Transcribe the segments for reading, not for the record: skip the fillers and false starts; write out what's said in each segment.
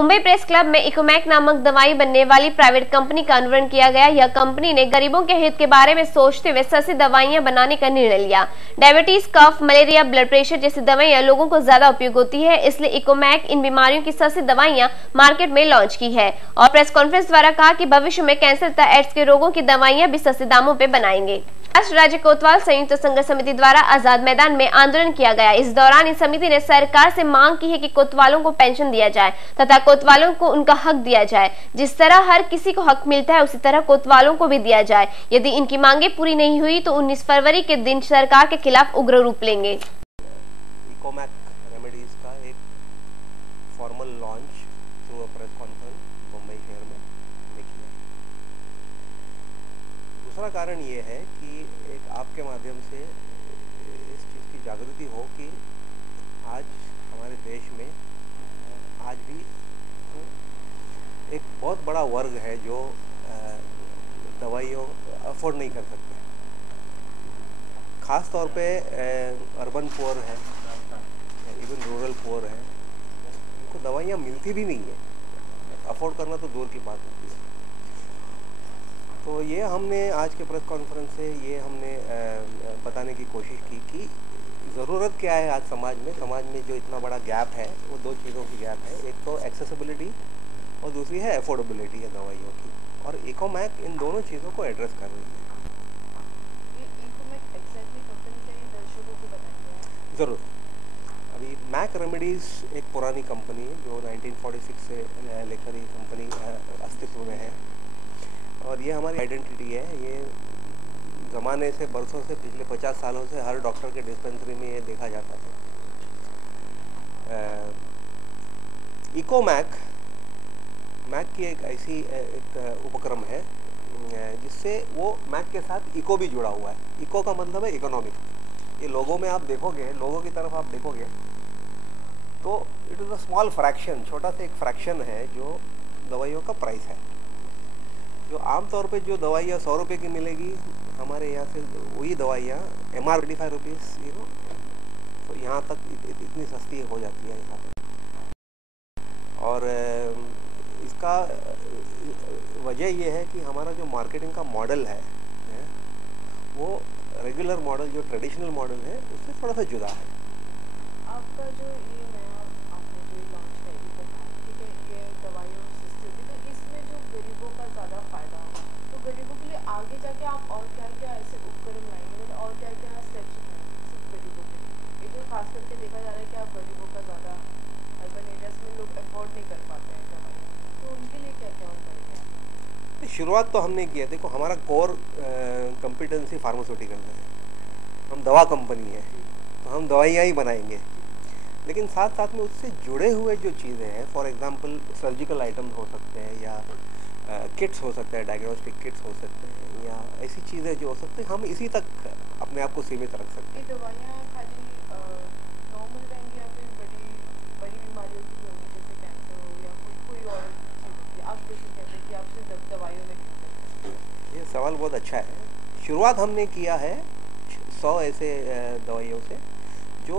Mumbai press club में इकोमैक नामक दवाई बनने वाली प्राइवेट कंपनी का अनावरण किया गया। यह कंपनी ने गरीबों के हित के बारे में सोचते हुए सस्ती दवाइयां बनाने का निर्णय लिया। डायबिटीज, कफ, मलेरिया, ब्लड प्रेशर जैसी दवाइयां लोगों को ज्यादा उपयोग होती है, इसलिए इकोमैक इन बीमारियों की सस्ती दवाइयां मार्केट में लॉन्च की है और प्रेस कॉन्फ्रेंस द्वारा कहा कि भविष्य में कैंसर तथा एड्स के रोगों की दवाइयां भी सस्ते दामों पर बनाएंगे। राष्ट्र राज्य कोतवाल संयुक्त संघर्ष समिति द्वारा आजाद मैदान में आंदोलन किया गया। इस दौरान इस समिति ने सरकार से मांग की है कि कोतवालों को पेंशन दिया जाए तथा कोतवालों को उनका हक दिया जाए। जिस तरह हर किसी को हक मिलता है उसी तरह कोतवालों को भी दिया जाए। यदि इनकी मांगे पूरी नहीं हुई तो 19 फरवरी के दिन सरकार के खिलाफ उग्र रूप लेंगे। इकोमैक रेमेडीज का एक formal launch through a press conference Mumbai शहर में किया। दूसरा कारण ये है कि एक आपके माध्यम से इस चीज़ की जागृति हो कि आज हमारे देश में आज भी एक बहुत बड़ा वर्ग है जो दवाइयों अफोर्ड नहीं कर सकते। ख़ास तौर पे अर्बन पुअर है, इवन रूरल पुअर है, उनको दवाइयाँ मिलती भी नहीं है। अफोर्ड करना तो दूर की बात होती है। तो ये हमने आज के प्रेस कॉन्फ्रेंस से ये हमने बताने की कोशिश की कि ज़रूरत क्या है आज समाज में जो इतना बड़ा गैप है वो दो चीज़ों की गैप है। एक तो एक्सेसिबिलिटी और दूसरी है अफोर्डेबिलिटी है दवाइयों की, और इकोमैक इन दोनों चीज़ों को एड्रेस कर रही है। ज़रूर। अभी मैक रेमेडीज़ एक पुरानी कंपनी है जो 1946 से लेकर ये कंपनी अस्तित्व में है और ये हमारी आइडेंटिटी है। ये ज़माने से बरसों से पिछले 50 सालों से हर डॉक्टर के डिस्पेंसरी में ये देखा जाता था। इकोमैक की एक ऐसी एक उपक्रम है जिससे वो मैक के साथ इको भी जुड़ा हुआ है। इको का मतलब है इकोनॉमिक। ये लोगों में आप देखोगे, लोगों की तरफ आप देखोगे तो it is a small fraction, छोटा सा एक फ्रैक्शन है जो दवाइयों का प्राइस है। जो आमतौर पे जो दवाइयाँ 100 रुपये की मिलेगी हमारे यहाँ से वही दवाइयाँ MR 25 रुपीज़ तो यहाँ तक इतनी सस्ती हो जाती है यहाँ पे। और इसका वजह ये है कि हमारा जो मार्केटिंग का मॉडल है वो रेगुलर मॉडल जो ट्रेडिशनल मॉडल है उससे थोड़ा सा जुदा है। आपका जो ये नया आपने जो लॉन्च है इकोमैक, ठीक है, ये दवाइयों सस्ती होगी तो इसमें जो गरीबों का ज़्यादा फायदा होगा, तो गरीबों के लिए आगे जाके आप और क्या क्या ऐसे उपकरण लाएंगे, मतलब और क्या क्या स्टेप्स उठाएंगे सिर्फ गरीबों के लिए? ये जो खास करके देखा जा रहा है कि आप गरीबों का ज़्यादा अर्बन एरियाज में लोग अफोर्ड नहीं कर पाते हैं दवाइयाँ, तो उनके लिए क्या क्या और करेंगे? शुरुआत तो हमने की है। देखो हमारा कोर कॉम्पिटेंसी फार्मास्यूटिकल है, हम दवा कंपनी है तो हम दवाइयाँ ही बनाएंगे, लेकिन साथ साथ में उससे जुड़े हुए जो चीज़ें हैं, फॉर एग्जांपल सर्जिकल आइटम्स हो सकते हैं या किट्स हो सकते हैं, डायग्नोस्टिक किट्स हो सकते हैं या ऐसी चीज़ें जो हो सकती हैं, हम इसी तक अपने आप को सीमित रख सकते हैं। ये दवाइयाँ खाली नॉर्मल रहेंगी या फिर बड़ी बीमारियों की होंगी जैसे कैंसर हो या कोई और चीज़ होगी? आप कैसे कहते हैं कि आप सिर्फ दवाइयों में? ये सवाल बहुत अच्छा है। शुरुआत हमने किया है 100 ऐसे दवाइयों से जो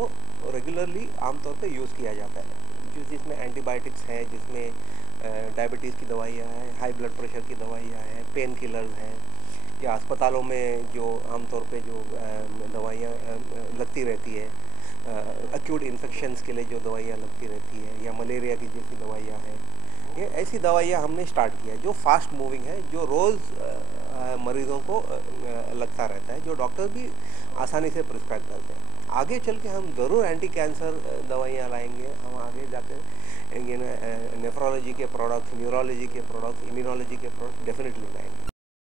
रेगुलरली आमतौर पे यूज़ किया जाता है, जिसमें एंटीबायोटिक्स हैं, जिसमें डायबिटीज़ की दवाइयाँ हैं, हाई ब्लड प्रेशर की दवाइयाँ हैं, पेन किलर्स हैं, या अस्पतालों में जो आमतौर पे जो दवाइयाँ लगती रहती है, एक्यूट इन्फेक्शंस के लिए जो दवाइयाँ लगती रहती है, या मलेरिया की जैसी दवाइयाँ हैं, ये ऐसी दवाइयाँ हमने स्टार्ट किया है जो फास्ट मूविंग है, जो रोज़ मरीज़ों को लगता रहता है, जो डॉक्टर भी आसानी से प्रिस्क्राइब करते हैं। आगे चल के हम ज़रूर एंटी कैंसर दवाइयाँ लाएंगे। हम आगे जाकर नेफ्रोलॉजी के प्रोडक्ट्स, न्यूरोलॉजी के प्रोडक्ट्स, इम्यूनोलॉजी के प्रोडक्ट्स डेफिनेटली लाएंगे।